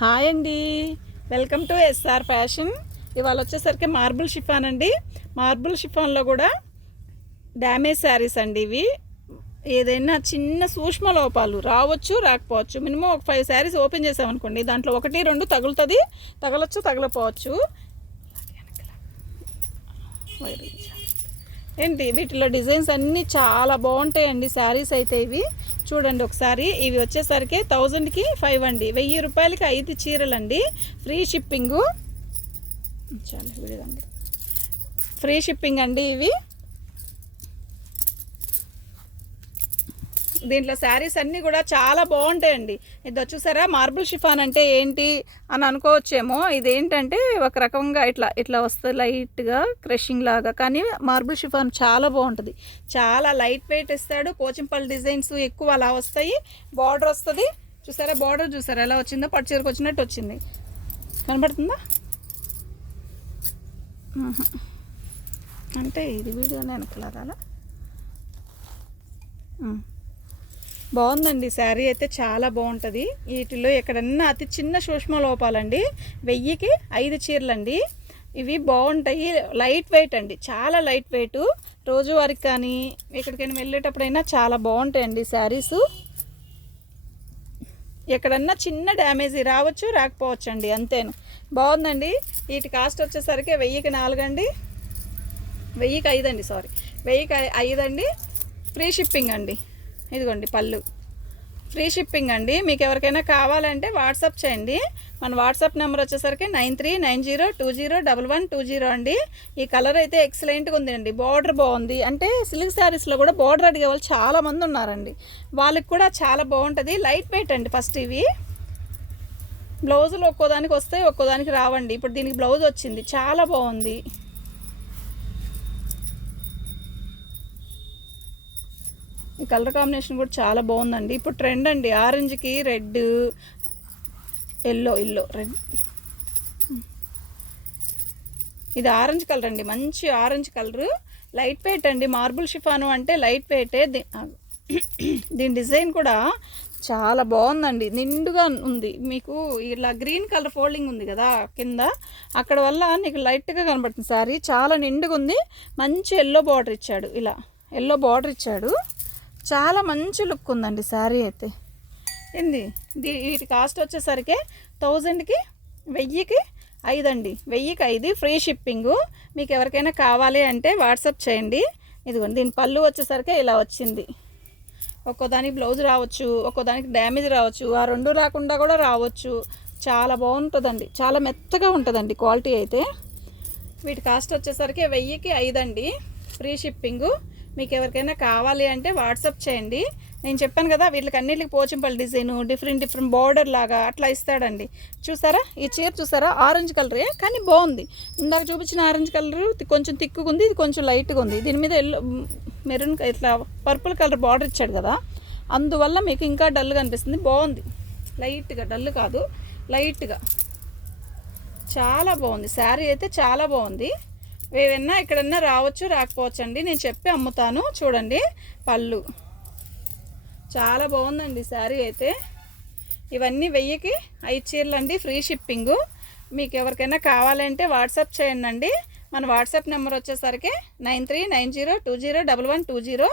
Hi అండి, welcome to SR fashion. ఇవాళ వచ్చేసరికి మార్బుల్ షిఫాన్ అండి. మార్బుల్ షిఫాన్లో కూడా డ్యామేజ్ శారీస్ అండి. ఇవి ఏదైనా చిన్న సూక్ష్మ లోపాలు రావచ్చు, రాకపోవచ్చు. మినిమం ఒక 5 శారీస్ ఓపెన్ చేసామనుకోండి, దాంట్లో 1-2 తగులుతుంది, తగలచ్చు, తగలపోవచ్చు. ఏంటి వీటిలో డిజైన్స్ అన్నీ చాలా బాగుంటాయండి. శారీస్ అయితే ఇవి చూడండి ఒకసారి. ఇవి వచ్చేసరికి 1000కి 5 అండి. 1000 రూపాయలకి 5 చీరలండి. Free shipping. చాలా విడిదండి, ఫ్రీ షిప్పింగ్ అండి ఇవి. దీంట్లో శారీస్ అన్నీ కూడా చాలా బాగుంటాయండి. ఇది చూసారా, మార్బుల్ షిఫాన్ అంటే ఏంటి అని అనుకోవచ్చేమో. ఇదేంటంటే ఒక రకంగా ఇట్లా ఇట్లా వస్తుంది, లైట్గా క్రషింగ్ లాగా. కానీ మార్బుల్ షిఫాన్ చాలా బాగుంటుంది, చాలా లైట్ వెయిట్ ఇస్తాడు. పోచంపల్లి డిజైన్స్ ఎక్కువ అలా వస్తాయి. బార్డర్ వస్తుంది చూసారా, బార్డర్ చూసారా ఎలా వచ్చిందో, పట్టు చీరకు వచ్చినట్టు వచ్చింది. కనబడుతుందా అంటే ఇది వీడియోనే వెనకలాగా బాగుందండి. శారీ అయితే చాలా బాగుంటుంది. వీటిలో ఎక్కడన్నా అతి చిన్న సూక్ష్మ లోపాలండి. 1000కి 5 చీరలండి. ఇవి బాగుంటాయి, లైట్ వెయిట్ అండి, చాలా లైట్ వెయిట్. రోజువారికి కానీ ఎక్కడికైనా వెళ్ళేటప్పుడైనా చాలా బాగుంటాయండి శారీసు. ఎక్కడన్నా చిన్న డ్యామేజ్ రావచ్చు, రాకపోవచ్చు అండి, అంతేను. బాగుందండి. వీటి కాస్ట్ వచ్చేసరికి 1000కి 4 అండి, 1000కి 5 అండి, సారీ 1000కి 5 అండి. ఫ్రీ షిప్పింగ్ అండి. ఇదిగోండి పళ్ళు, ఫ్రీ షిప్పింగ్ అండి. మీకు ఎవరికైనా కావాలంటే వాట్సాప్ చేయండి. మన వాట్సాప్ నెంబర్ వచ్చేసరికి 9390201120 అండి. ఈ కలర్ అయితే ఎక్సలెంట్గా ఉందండి. బార్డర్ బాగుంది. అంటే సిల్క్ శారీస్లో కూడా బార్డర్ అడిగే వాళ్ళు చాలామంది ఉన్నారండి. వాళ్ళకి కూడా చాలా బాగుంటుంది. లైట్ వెయిట్ అండి. ఫస్ట్ ఇవి బ్లౌజులు ఒక్కోదానికి వస్తాయి, ఒక్కోదానికి రావండి. ఇప్పుడు దీనికి బ్లౌజ్ వచ్చింది, చాలా బాగుంది. ఈ కలర్ కాంబినేషన్ కూడా చాలా బాగుందండి. ఇప్పుడు ట్రెండ్ అండి, ఆరెంజ్కి రెడ్, ఎల్లో రెడ్. ఇది ఆరెంజ్ కలర్ అండి, మంచి ఆరెంజ్ కలరు. లైట్ వెయిట్ అండి. మార్బుల్ షిఫాను అంటే లైట్ వెయిటే. దీని డిజైన్ కూడా చాలా బాగుందండి, నిండుగా ఉంది. మీకు ఇలా గ్రీన్ కలర్ ఫోల్డింగ్ ఉంది కదా కింద, అక్కడ వల్ల నీకు లైట్గా కనబడుతుంది. శారీ చాలా నిండుగా ఉంది. మంచి ఎల్లో బార్డర్ ఇచ్చాడు, ఇలా ఎల్లో బార్డర్ ఇచ్చాడు. చాలా మంచి లుక్ ఉందండి శారీ అయితే. ఏంది వీటి కాస్ట్ వచ్చేసరికి 1000కి 1000కి 5 అండి. 1000కి 5 ఫ్రీ షిప్పింగు. మీకు ఎవరికైనా కావాలి అంటే వాట్సాప్ చేయండి. ఇదిగోండి, దీని పళ్ళు వచ్చేసరికి ఇలా వచ్చింది. ఒక్కోదానికి బ్లౌజ్ రావచ్చు, ఒక్కోదానికి డ్యామేజ్ రావచ్చు, ఆ రెండు రాకుండా కూడా రావచ్చు. చాలా బాగుంటుందండి, చాలా మెత్తగా ఉంటుందండి క్వాలిటీ అయితే. వీటి కాస్ట్ వచ్చేసరికి 1000కి 5 అండి. Free shipping. మీకు ఎవరికైనా కావాలి అంటే వాట్సాప్ చేయండి. నేను చెప్పాను కదా, వీటికి అన్నిటికి పోచంపల్లి డిజైను, డిఫరెంట్ బార్డర్ లాగా అట్లా ఇస్తాడండి. చూసారా, ఈ చీర చూసారా, ఆరెంజ్ కలరే కానీ బాగుంది. ఇందాక చూపించిన ఆరెంజ్ కలర్ కొంచెం తిక్కుగా ఉంది, ఇది కొంచెం లైట్గా ఉంది. దీని మీద ఎల్లో మెరూన్ ఇట్లా పర్పుల్ కలర్ బార్డర్ ఇచ్చాడు కదా, అందువల్ల మీకు ఇంకా డల్గా అనిపిస్తుంది. బాగుంది, లైట్గా, డల్ కాదు, లైట్గా చాలా బాగుంది. శారీ అయితే చాలా బాగుంది. ఏవైనా ఎక్కడన్నా రావచ్చు, రాకపోవచ్చు అండి. నేను చెప్పి అమ్ముతాను. చూడండి పళ్ళు చాలా బాగుందండి శారీ అయితే. ఇవన్నీ 1000కి 5 చీరలు అండి. Free shipping. మీకు ఎవరికైనా కావాలంటే వాట్సాప్ చేయండి అండి. మన వాట్సాప్ నెంబర్ వచ్చేసరికి 9390201120.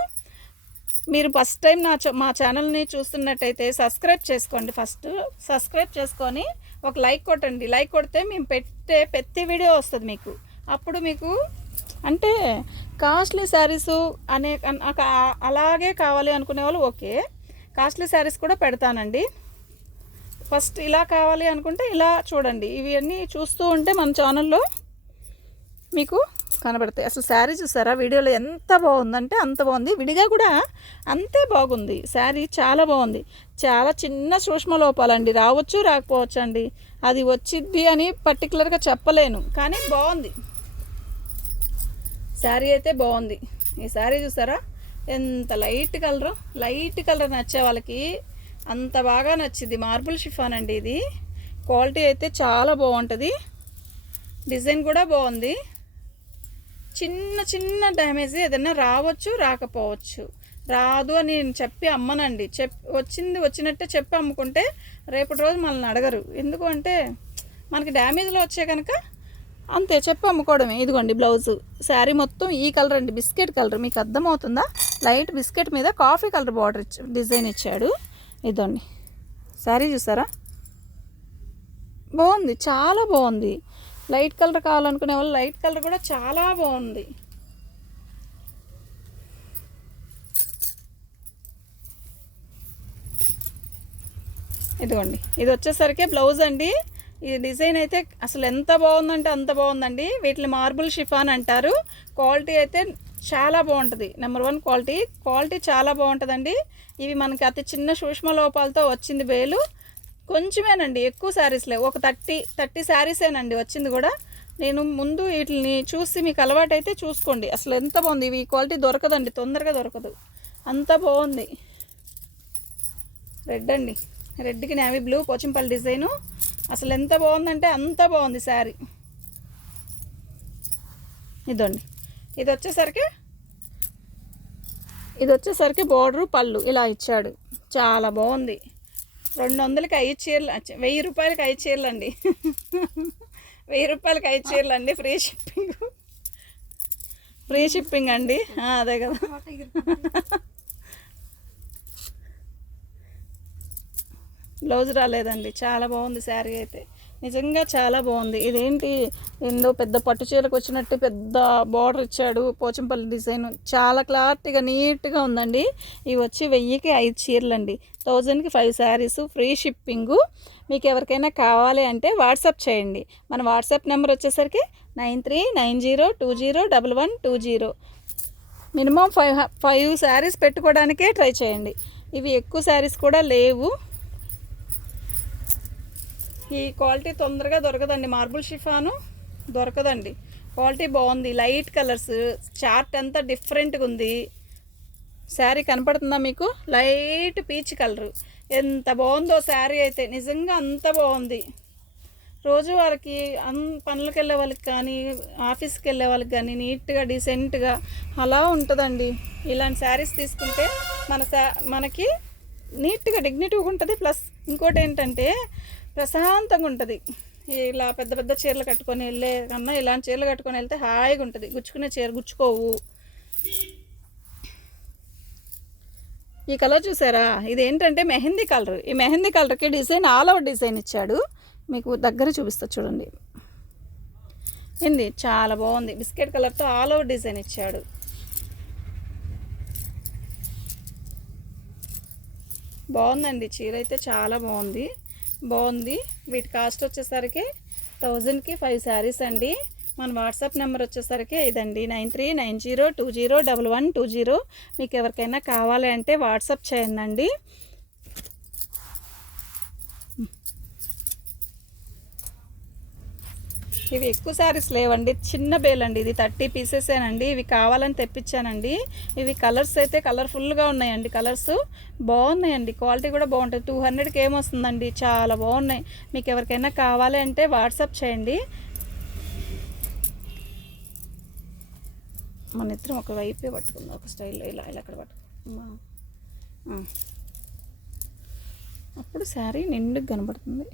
మీరు ఫస్ట్ టైం మా ఛానల్ని చూస్తున్నట్టయితే సబ్స్క్రైబ్ చేసుకోండి. ఫస్ట్ సబ్స్క్రైబ్ చేసుకొని ఒక లైక్ కొట్టండి. లైక్ కొడితే మేము పెట్టే ప్రతి వీడియో వస్తుంది మీకు. అప్పుడు మీకు అంటే కాస్ట్లీ శారీసు అలాగే కావాలి అనుకునే వాళ్ళు ఓకే, కాస్ట్లీ శారీస్ కూడా పెడతానండి. ఫస్ట్ ఇలా కావాలి అనుకుంటే ఇలా చూడండి. ఇవన్నీ చూస్తూ ఉంటే మన ఛానల్లో మీకు కనబడతాయి. అసలు శారీ చూసారా, వీడియోలో ఎంత బాగుందంటే అంత బాగుంది, విడిగా కూడా అంతే బాగుంది. శారీ చాలా బాగుంది. చాలా చిన్న సూక్ష్మ లోపాలండి, రావచ్చు, రాకపోవచ్చు అండి. అది వచ్చిద్ది అని పర్టికులర్గా చెప్పలేను, కానీ బాగుంది. శారీ అయితే బాగుంది. ఈ శారీ చూసారా ఎంత లైట్ కలరు, లైట్ కలర్ నచ్చే వాళ్ళకి అంత బాగా నచ్చింది. మార్బుల్ షిఫాన్ అండి ఇది. క్వాలిటీ అయితే చాలా బాగుంటుంది. డిజైన్ కూడా బాగుంది. చిన్న డ్యామేజ్ ఏదైనా రావచ్చు, రాకపోవచ్చు. రాదు అని నేను చెప్పి అమ్మనండి. వచ్చినట్టే చెప్పి అమ్ముకుంటే రేపటి రోజు మనల్ని అడగరు. ఎందుకు అంటే మనకి డ్యామేజ్లో వచ్చే కనుక అంతే చెప్పి అమ్ముకోవడమే. ఇదిగోండి బ్లౌజు. శారీ మొత్తం ఈ కలర్ అండి, బిస్కెట్ కలర్. మీకు అర్థమవుతుందా? లైట్ బిస్కెట్ మీద కాఫీ కలర్ బార్డర్ డిజైన్ ఇచ్చాడు. ఇదండి శారీ చూసారా, బాగుంది, చాలా బాగుంది. లైట్ కలర్ కావాలనుకునే వాళ్ళు లైట్ కలర్ కూడా చాలా బాగుంది. ఇదిగోండి, ఇది వచ్చేసరికి బ్లౌజ్ అండి. ఈ డిజైన్ అయితే అసలు ఎంత బాగుందంటే అంత బాగుందండి. వీటిని మార్బుల్ షిఫాన్ అంటారు. క్వాలిటీ అయితే చాలా బాగుంటుంది. నెంబర్ 1 క్వాలిటీ చాలా బాగుంటుందండి. ఇవి మనకి అతి చిన్న సూక్ష్మ లోపాలతో వచ్చింది బేలు. కొంచెమేనండి, ఎక్కువ శారీస్ లేవు. ఒక 30 శారీసేనండి వచ్చింది కూడా. నేను ముందు వీటిని చూసి మీకు అలవాటు అయితే చూసుకోండి. అసలు ఎంత బాగుంది. ఇవి క్వాలిటీ దొరకదండి, తొందరగా దొరకదు. అంత బాగుంది. రెడ్ అండి, రెడ్కి నేవీ బ్లూ పోచంపల్లి డిజైను. అసలు ఎంత బాగుందంటే అంత బాగుంది శారీ. ఇదండి, ఇది వచ్చేసరికి బోర్డరు పళ్ళు ఇలా ఇచ్చాడు. చాలా బాగుంది. 200కి 5 చీరలు, 1000 రూపాయలకి 5 చీరలు అండి. 1000 రూపాయలకి 5 చీరలు అండి. ఫ్రీ షిప్పింగ్ అండి. అదే కదా. బ్లౌజ్ రాలేదండి. చాలా బాగుంది శారీ అయితే, నిజంగా చాలా బాగుంది. ఇదేంటి ఏందో పెద్ద పట్టు చీరకు వచ్చినట్టు పెద్ద బార్డర్ ఇచ్చాడు. పోచంపల్లి డిజైన్ చాలా క్లారిటీగా నీట్గా ఉందండి. ఇవి వచ్చి 1000కి 5 చీరలు అండి. 1000కి 5 శారీస్, ఫ్రీ షిప్పింగు. మీకు ఎవరికైనా కావాలి అంటే వాట్సాప్ చేయండి. మన వాట్సాప్ నెంబర్ వచ్చేసరికి 9390201120. మినిమం 5 శారీస్ పెట్టుకోవడానికే ట్రై చేయండి. ఇవి ఎక్కువ శారీస్ కూడా లేవు. ఈ క్వాలిటీ తొందరగా దొరకదండి. మార్బుల్ షిఫాను దొరకదండి. క్వాలిటీ బాగుంది. లైట్ కలర్స్, చార్ట్ అంతా డిఫరెంట్గా ఉంది. శారీ కనపడుతుందా మీకు? Light peach colour. ఎంత బాగుందో శారీ అయితే, నిజంగా అంత బాగుంది. రోజు వారికి పనులకు వెళ్ళే వాళ్ళకి కానీ ఆఫీస్కి వెళ్ళే వాళ్ళకి కానీ నీట్గా డీసెంట్గా అలా ఉంటుందండి. ఇలాంటి శారీస్ తీసుకుంటే మనకి నీట్గా డిగ్నిటీగా ఉంటుంది. ప్లస్ ఇంకోటి ఏంటంటే ప్రశాంతంగా ఉంటుంది. ఇలా పెద్ద పెద్ద చీరలు కట్టుకొని వెళ్ళే కన్నా ఇలాంటి చీరలు కట్టుకొని వెళ్తే హాయిగా ఉంటుంది. గుచ్చుకునే చీర గుచ్చుకోవు. ఈ కలర్ చూసారా? ఇది ఏంటంటే మెహందీ కలర్. ఈ మెహందీ కలర్కి డిజైన్ ఆల్ ఓవర్ డిజైన్ ఇచ్చాడు. మీకు దగ్గర చూపిస్తా చూడండి. ఏంది చాలా బాగుంది. బిస్కెట్ కలర్తో ఆల్ ఓవర్ డిజైన్ ఇచ్చాడు. బాగుందండి. చీర అయితే చాలా బాగుంది. వీటి కాస్ట్ వచ్చేసరికి 1000కి 5 శారీస్ అండి. మన వాట్సాప్ నెంబర్ వచ్చేసరికి ఇదండి, 9390201120. మీకు ఎవరికైనా కావాలి అంటే వాట్సాప్ చేయండి. ఇవి ఎక్కువ శారీస్ లేవండి, చిన్న బేలండి. ఇది 30 పీసెసేనండి. ఇవి కావాలని తెప్పించానండి. ఇవి కలర్స్ అయితే కలర్ఫుల్గా ఉన్నాయండి. కలర్స్ బాగున్నాయండి. క్వాలిటీ కూడా బాగుంటుంది. 200కి ఏమొస్తుందండి, చాలా బాగున్నాయి. మీకు ఎవరికైనా కావాలి అంటే వాట్సాప్ చేయండి. మన ఇద్దరం ఒక వైపే పట్టుకుందాం, ఒక స్టైల్లో ఇలా అక్కడ పట్టుకుందాం. అప్పుడు శారీ నిండుగా కనబడుతుంది.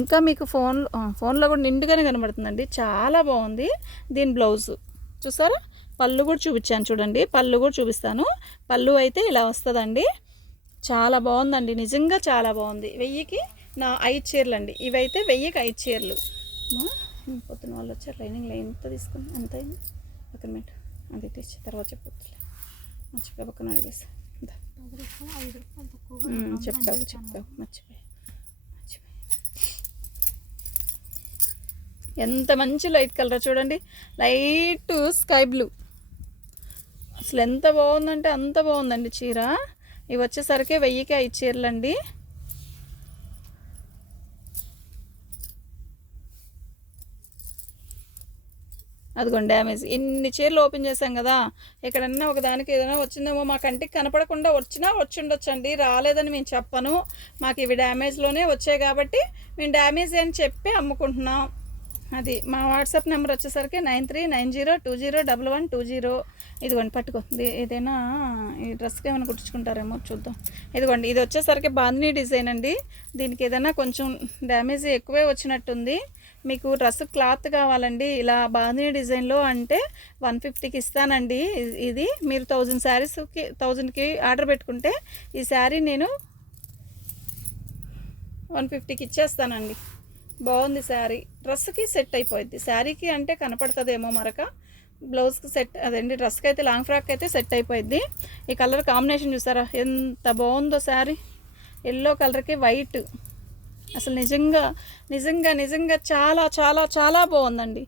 ఇంకా మీకు ఫోన్లో కూడా నిండుగానే కనబడుతుందండి. చాలా బాగుంది. దీని బ్లౌజు చూసారా? పళ్ళు కూడా చూపించాను చూడండి. పళ్ళు కూడా చూపిస్తాను. పళ్ళు అయితే ఇలా వస్తుందండి. చాలా బాగుందండి, నిజంగా చాలా బాగుంది. 1000కి 5 చీరలు అండి. ఇవైతే 1000కి 5 చీరలు. పొద్దున వాళ్ళు వచ్చారు. లైనింగ్లో ఎంత తీసుకుని ఎంత అయింది పక్కన పెట్టు. అది తెచ్చి తర్వాత చెప్పొచ్చు. మర్చిపోయి పక్కన అడిగేసా. చెప్పావు మర్చిపోయి. ఎంత మంచి లైట్ కలర్ చూడండి. Light sky blue. అసలు ఎంత బాగుందంటే అంత బాగుందండి చీర. ఇవి వచ్చేసరికి 1000కి 5 చీరలండి. అదిగోండి డ్యామేజ్. ఇన్ని చీరలు ఓపెన్ చేసాం కదా, ఎక్కడన్నా ఒకదానికి ఏదైనా వచ్చిందేమో, మా కంటికి కనపడకుండా వచ్చిండొచ్చండి. రాలేదని మేము చెప్పను. మాకు ఇవి డ్యామేజ్లోనే వచ్చాయి కాబట్టి మేము డ్యామేజ్ అని చెప్పి అమ్ముకుంటున్నాం. అది మా వాట్సాప్ నెంబర్ వచ్చేసరికి 9390201120. ఇదిగోండి పట్టుకో. ఏదైనా ఈ డ్రెస్కి ఏమైనా కుట్టించుకుంటారేమో చూద్దాం. ఇదిగోండి ఇది వచ్చేసరికి బాందినీ డిజైన్ అండి. దీనికి ఏదైనా కొంచెం డ్యామేజ్ ఎక్కువే వచ్చినట్టుంది. మీకు డ్రెస్ క్లాత్ కావాలండి ఇలా బాందినీ డిజైన్లో అంటే 150కి ఇస్తానండి. ఇది మీరు 1000 శారీస్కి 1000కి ఆర్డర్ పెట్టుకుంటే ఈ శారీ నేను 150కి ఇచ్చేస్తానండి. బాగుంది శారీ. డ్రెస్కి సెట్ అయిపోద్ది. శారీకి అంటే కనపడుతుందేమో మరక, బ్లౌజ్కి సెట్ అదండి. డ్రెస్కి అయితే లాంగ్ ఫ్రాక్ అయితే సెట్ అయిపోద్ది. ఈ కలర్ కాంబినేషన్ చూసారా ఎంత బాగుందో శారీ. ఎల్లో కలర్కి వైట్. అసలు నిజంగా నిజంగా నిజంగా చాలా చాలా చాలా బాగుందండి.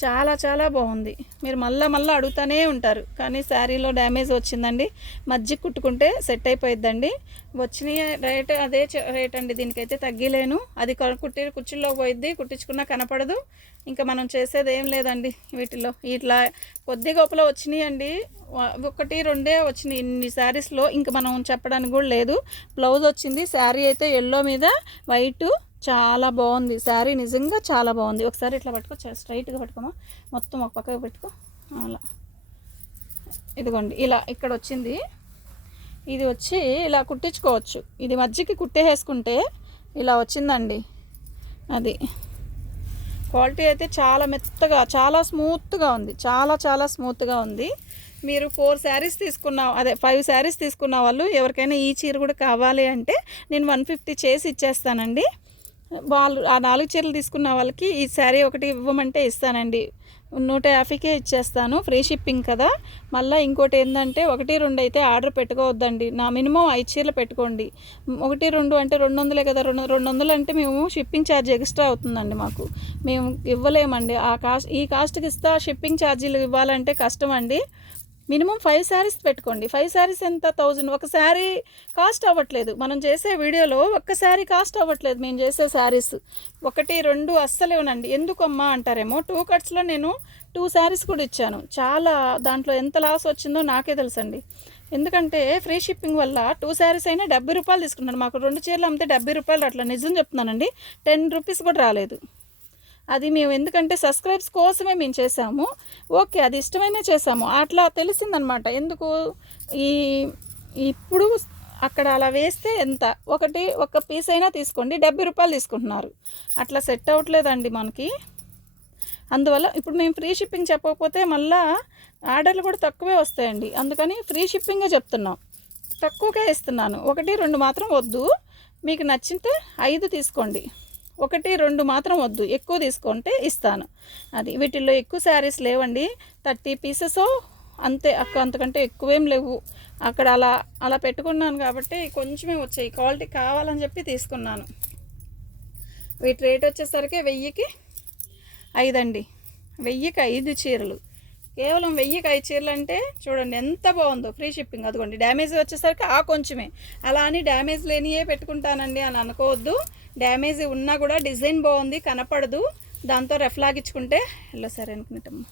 చాలా చాలా బాగుంది. మీరు మళ్ళీ అడుగుతూనే ఉంటారు. కానీ శారీలో డ్యామేజ్ వచ్చిందండి. మజ్జిగ కుట్టుకుంటే సెట్ అయిపోయిద్దండి. వచ్చిన రేట్ అదే రేట్ అండి. దీనికైతే తగ్గిలేను. అది కుర్చీల్లో పోయిద్ది, కుట్టించుకున్నా కనపడదు. ఇంకా మనం చేసేది ఏం లేదండి. వీటిలో ఇట్లా కొద్ది గొప్పలో వచ్చినాయండి. 1-2 వచ్చినాయి ఇన్ని శారీస్లో. ఇంకా మనం చెప్పడానికి కూడా లేదు. బ్లౌజ్ వచ్చింది. శారీ అయితే ఎల్లో మీద వైటు. చాలా బాగుంది శారీ. నిజంగా చాలా బాగుంది. ఒకసారి ఇట్లా పట్టుకో, స్ట్రైట్గా పట్టుకోమా. మొత్తం ఒక పక్కకు పెట్టుకో. అలా ఇదిగోండి ఇలా ఇక్కడ వచ్చింది. ఇది వచ్చి ఇలా కుట్టించుకోవచ్చు. ఇది మధ్యకి కుట్టేసుకుంటే ఇలా వచ్చిందండి. అది క్వాలిటీ అయితే చాలా మెత్తగా చాలా స్మూత్గా ఉంది. చాలా చాలా స్మూత్గా ఉంది. మీరు 4 శారీస్ తీసుకున్న 5 శారీస్ తీసుకున్న వాళ్ళు ఎవరికైనా ఈ చీర కూడా కావాలి అంటే నేను 150 చేసి ఇచ్చేస్తానండి. వాళ్ళు ఆ 4 చీరలు తీసుకున్న వాళ్ళకి ఈ శారీ ఒకటి ఇవ్వమంటే ఇస్తానండి. 150కే ఇచ్చేస్తాను. ఫ్రీ షిప్పింగ్ కదా. మళ్ళీ ఇంకోటి ఏంటంటే 1-2 అయితే ఆర్డర్ పెట్టుకోవద్దండి. నా మినిమం 5 చీరలు పెట్టుకోండి. 1-2 అంటే 200 కదా. 200 అంటే మేము షిప్పింగ్ ఛార్జ్ ఎక్స్ట్రా అవుతుందండి. మేము ఇవ్వలేమండి. ఈ కాస్ట్కి ఇస్తా. షిప్పింగ్ ఛార్జీలు ఇవ్వాలంటే కష్టం అండి. మినిమం 5 శారీస్ పెట్టుకోండి. 5 శారీస్ ఎంత? 1000. ఒక శారీ కాస్ట్ అవ్వట్లేదు. మనం చేసే వీడియోలో ఒక్క శారీ కాస్ట్ అవ్వట్లేదు. మేము చేసే శారీస్ 1-2 అస్సలేనండి. ఎందుకమ్మా అంటారేమో. 2 కట్స్లో నేను 2 శారీస్ కూడా ఇచ్చాను. చాలా దాంట్లో ఎంత లాస్ వచ్చిందో నాకే తెలుసండి. ఎందుకంటే ఫ్రీ షిప్పింగ్ వల్ల 2 శారీస్ అయినా 70 రూపాయలు తీసుకున్నాను. మాకు 2 చీరలు అమ్మితే 70 రూపాయలు. అట్లా నిజం చెప్తున్నానండి. 10 రూపీస్ కూడా రాలేదు. అది మేము ఎందుకంటే సబ్స్క్రైబ్స్ కోసమే మేము చేసాము. ఓకే, అది ఇష్టమైనా చేసాము. అట్లా తెలిసిందనమాట. ఎందుకు ఇప్పుడు అక్కడ అలా వేస్తే ఎంత ఒక పీస్ అయినా తీసుకోండి 70 రూపాయలు తీసుకుంటున్నారు. అట్లా సెట్ అవ్వట్లేదండి మనకి. అందువల్ల ఇప్పుడు మేము ఫ్రీ షిప్పింగ్ చెప్పకపోతే మళ్ళీ ఆర్డర్లు కూడా తక్కువే వస్తాయండి. అందుకని ఫ్రీ షిప్పింగే చెప్తున్నాం. తక్కువగా ఇస్తున్నాను. 1-2 మాత్రం వద్దు. మీకు నచ్చితే 5 తీసుకోండి. 1-2 మాత్రం వద్దు. ఎక్కువ తీసుకుంటే ఇస్తాను. అది వీటిల్లో ఎక్కువ శారీస్ లేవండి. 30 పీసెస్ అంతే. అంతకంటే ఎక్కువేం లేవు. అక్కడ అలా పెట్టుకున్నాను కాబట్టి కొంచెమే వచ్చాయి. క్వాలిటీ కావాలని చెప్పి తీసుకున్నాను. వీటి రేట్ వచ్చేసరికి 1000కి 5 అండి. 1000కి 5 చీరలు. కేవలం 1000కి 5 చీరలు అంటే చూడండి ఎంత బాగుందో. Free shipping. అదిగోండి డ్యామేజ్ వచ్చేసరికి కొంచెమే. అలా అని డ్యామేజ్ లేనియే పెట్టుకుంటానండి అని అనుకోవద్దు. డ్యామేజ్ ఉన్నా కూడా డిజైన్ బాగుంది, కనపడదు. దాంతో రెఫ్లాగించుకుంటే ఎలా సరే అనుకునేటమ్మా.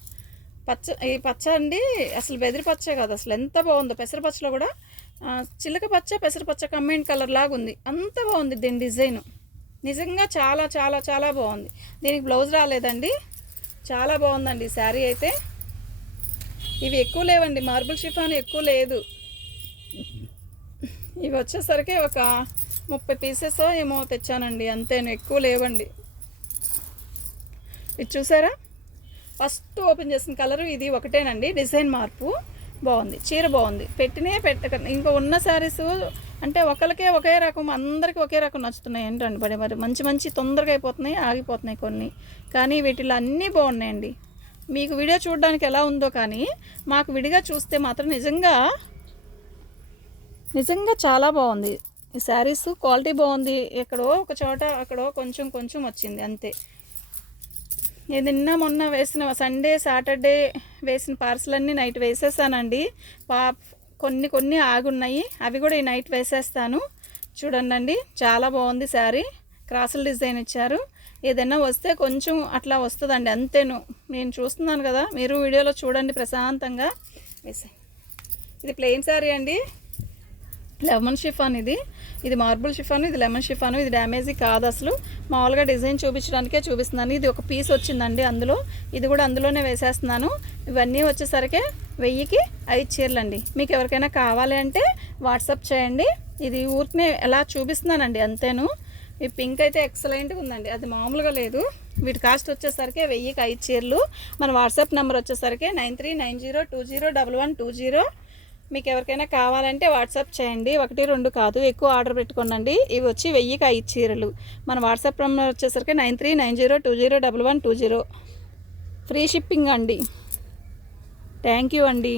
ఈ పచ్చ అండి అసలు బెదిరి పచ్చే కాదు. అసలు ఎంత బాగుందో. పెసరపచ్చలో కూడా చిలక పచ్చ పెసరపచ్చ కంబైన్ కలర్ లాగా ఉంది. అంత బాగుంది దీని డిజైన్. నిజంగా చాలా చాలా చాలా బాగుంది. దీనికి బ్లౌజ్ రాలేదండి. చాలా బాగుందండి శారీ అయితే. ఇవి ఎక్కువ లేవండి. మార్బుల్ షిఫాన్ ఎక్కువ లేదు. ఇవి వచ్చేసరికి ఒక 30 పీసెస్ ఏమో తెచ్చానండి. అంతేను, ఎక్కువ లేవండి. ఇది చూసారా, ఫస్ట్ ఓపెన్ చేసిన కలరు ఇది ఒకటేనండి. డిజైన్ మార్పు బాగుంది. చీర బాగుంది. ఇంకా ఉన్న శారీస్ అంటే ఒకరికే ఒకే రకం, అందరికీ ఒకే రకం నచ్చుతున్నాయి ఏంటండి. మరి మంచి తొందరగా అయిపోతున్నాయి, ఆగిపోతున్నాయి కొన్ని. కానీ వీటిలో అన్నీ బాగున్నాయండి. మీకు వీడియో చూడడానికి ఎలా ఉందో కానీ మాకు విడిగా చూస్తే మాత్రం నిజంగా చాలా బాగుంది. ఈ శారీస్ క్వాలిటీ బాగుంది. ఎక్కడో ఒక చోట అక్కడో కొంచెం వచ్చింది అంతే. నిన్న మొన్న వేసిన సండే సాటర్డే వేసిన పార్సల్ అన్నీ నైట్ వేసేసానండి. కొన్ని ఆగున్నాయి. అవి కూడా ఈ నైట్ వేసేస్తాను. చూడండి చాలా బాగుంది శారీ. క్రాసుల డిజైన్ ఇచ్చారు. ఏదైనా వస్తే కొంచెం అట్లా వస్తుందండి. అంతేను, నేను చూస్తున్నాను కదా. మీరు వీడియోలో చూడండి ప్రశాంతంగా. ఇది ప్లెయిన్ శారీ అండి. లెమన్ షిఫాన్ ఇది మార్బుల్ షిఫాను, ఇది లెమన్ షిఫాను. ఇది డ్యామేజీ కాదు అసలు, మామూలుగా డిజైన్ చూపించడానికే చూపిస్తున్నాను. ఇది ఒక పీస్ వచ్చిందండి అందులో, ఇది కూడా అందులోనే వేసేస్తున్నాను. ఇవన్నీ వచ్చేసరికి 1000కి 5 చీరలు అండి. మీకు ఎవరికైనా కావాలి అంటే వాట్సాప్ చేయండి. ఇది ఊరికనే ఎలా చూపిస్తున్నానండి అంతేను. ఈ పింక్ అయితే ఎక్సలెంట్గా ఉందండి, అది మామూలుగా లేదు. వీటి కాస్ట్ వచ్చేసరికి 1000కి 5 చీరలు. మన వాట్సాప్ నెంబర్ వచ్చేసరికి 9390201120. మీకు ఎవరికైనా కావాలంటే వాట్సాప్ చేయండి. 1 2 కాదు, ఎక్కువ ఆర్డర్ పెట్టుకోనండి. ఇవి వచ్చి 1000కి 5 చీరలు. మన వాట్సాప్ నెంబర్ వచ్చేసరికి 9390201120. ఫ్రీ షిప్పింగ్ అండి. థ్యాంక్ యూ అండి.